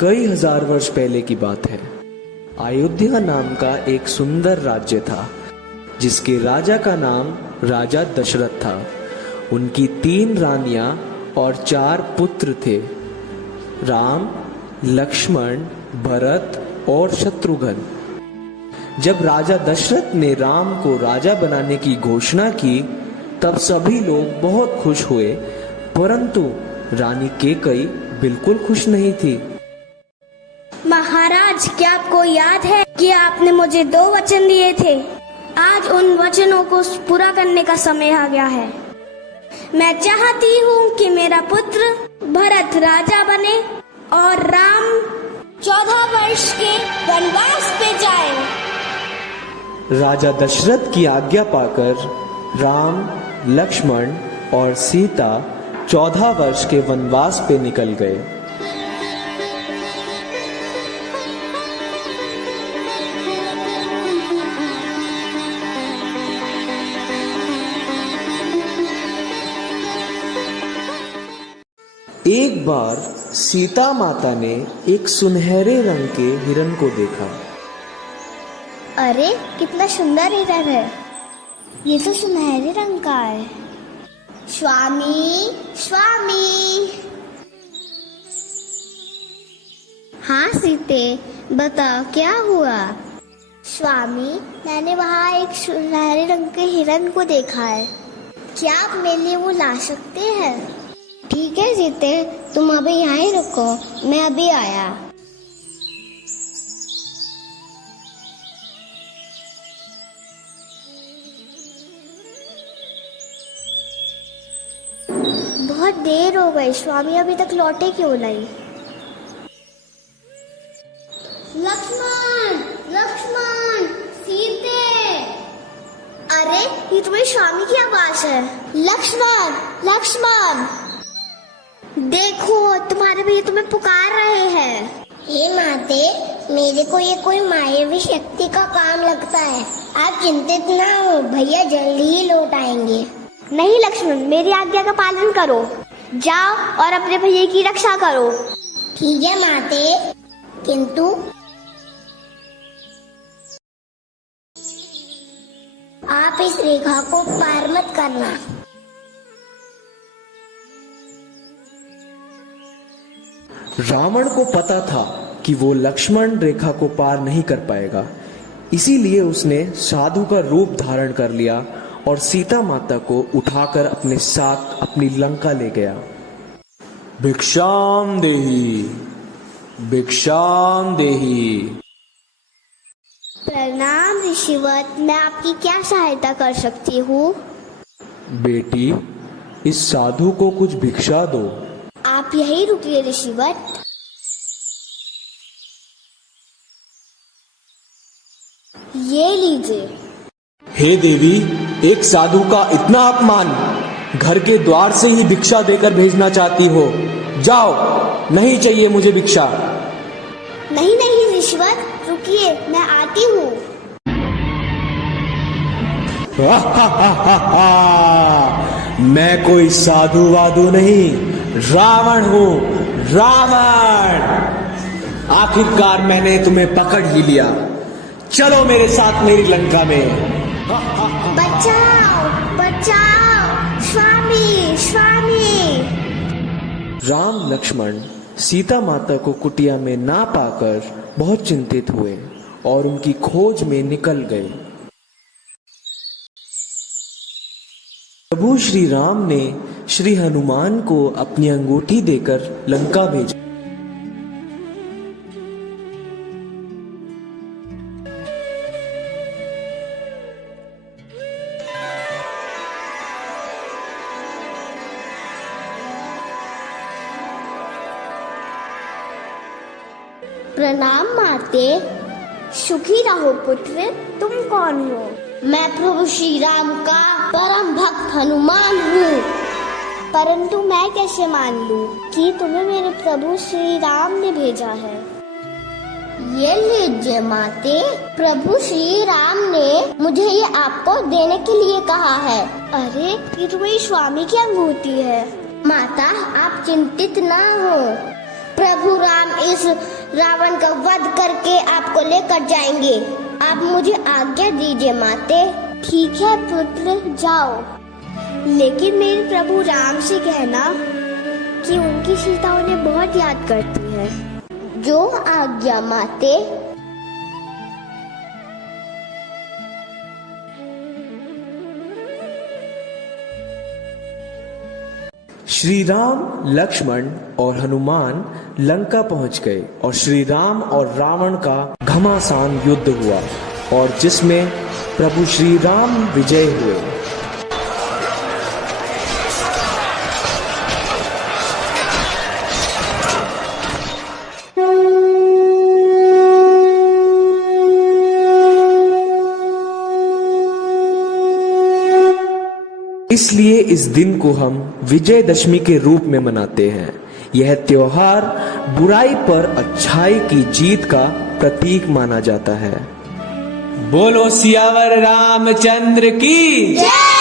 कई हजार वर्ष पहले की बात है। अयोध्या नाम का एक सुंदर राज्य था जिसके राजा का नाम राजा दशरथ था। उनकी 3 रानियां और 4 पुत्र थे, राम, लक्ष्मण, भरत और शत्रुघ्न। जब राजा दशरथ ने राम को राजा बनाने की घोषणा की तब सभी लोग बहुत खुश हुए, परंतु रानी कैकेयी बिल्कुल खुश नहीं थी। महाराज, क्या आपको याद है कि आपने मुझे 2 वचन दिए थे? आज उन वचनों को पूरा करने का समय आ गया है। मैं चाहती हूँ कि मेरा पुत्र भरत राजा बने और राम 14 वर्ष के वनवास पे जाए। राजा दशरथ की आज्ञा पाकर राम, लक्ष्मण और सीता 14 वर्ष के वनवास पे निकल गए। एक बार सीता माता ने एक सुनहरे रंग के हिरण को देखा। अरे, कितना सुंदर हिरण है, ये तो सुनहरे रंग का है। स्वामी, स्वामी। हाँ सीते, बताओ क्या हुआ? स्वामी, मैंने वहाँ एक सुनहरे रंग के हिरण को देखा है, क्या आप मेरे लिए वो ला सकते हैं? ठीक है सीते, तुम अभी यहाँ ही रुको, मैं अभी आया। बहुत देर हो गई, स्वामी अभी तक लौटे क्यों नहीं? लक्ष्मण, लक्ष्मण, सीते। अरे, ये तुम्हारे स्वामी की आवाज है। लक्ष्मण, लक्ष्मण, देखो तुम्हारे भैया तुम्हें पुकार रहे हैं। हे माते, मेरे को ये कोई मायावी शक्ति का काम लगता है। आप चिंतित ना हो, भैया जल्दी ही लौट आएंगे। नहीं लक्ष्मण, मेरी आज्ञा का पालन करो, जाओ और अपने भैया की रक्षा करो। ठीक है माते, किंतु आप इस रेखा को पार मत करना। रावण को पता था कि वो लक्ष्मण रेखा को पार नहीं कर पाएगा, इसीलिए उसने साधु का रूप धारण कर लिया और सीता माता को उठाकर अपने साथ अपनी लंका ले गया। भिक्षाम देहि, भिक्षाम देहि। प्रणाम ऋषिवत, मैं आपकी क्या सहायता कर सकती हूँ? बेटी, इस साधु को कुछ भिक्षा दो। आप यही रुकिए ऋषिवत। ये लीजिए। हे देवी, एक साधु का इतना अपमान, घर के द्वार से ही भिक्षा देकर भेजना चाहती हो? जाओ, नहीं चाहिए मुझे भिक्षा। नहीं नहीं ऋषिवत, रुकिए, मैं आती हूँ। मैं कोई साधु वाधु नहीं, रावण हूँ, रावण। आखिरकार मैंने तुम्हें पकड़ ही लिया, चलो मेरे साथ मेरी लंका में। बचाओ, बचाओ, स्वामी, स्वामी। राम, लक्ष्मण सीता माता को कुटिया में ना पाकर बहुत चिंतित हुए और उनकी खोज में निकल गए। प्रभु श्री राम ने श्री हनुमान को अपनी अंगूठी देकर लंका भेजा। प्रणाम माते। सुखी रहो पुत्र, तुम कौन हो? मैं प्रभु श्री राम का परम भक्त हनुमान हूँ। परंतु मैं कैसे मान लूँ कि तुम्हें मेरे प्रभु श्री राम ने भेजा है? ये लीजिए माते, प्रभु श्री राम ने मुझे ये आपको देने के लिए कहा है। अरे, ये तुम्हारी स्वामी की अंगूठी है। माता, आप चिंतित ना हो, प्रभु राम इस रावण का वध करके आपको लेकर जाएंगे। आप मुझे आज्ञा दीजिए माते। ठीक है पुत्र, जाओ, लेकिन मेरे प्रभु राम से कहना कि उनकी सीता उन्हें बहुत याद करती है। जो आज्ञा माते। श्री राम, लक्ष्मण और हनुमान लंका पहुंच गए और श्री राम और रावण का घमासान युद्ध हुआ और जिसमें प्रभु श्री राम विजय हुए। इसलिए इस दिन को हम विजयदशमी के रूप में मनाते हैं। यह त्योहार बुराई पर अच्छाई की जीत का प्रतीक माना जाता है। बोलो सियावर रामचंद्र की जय।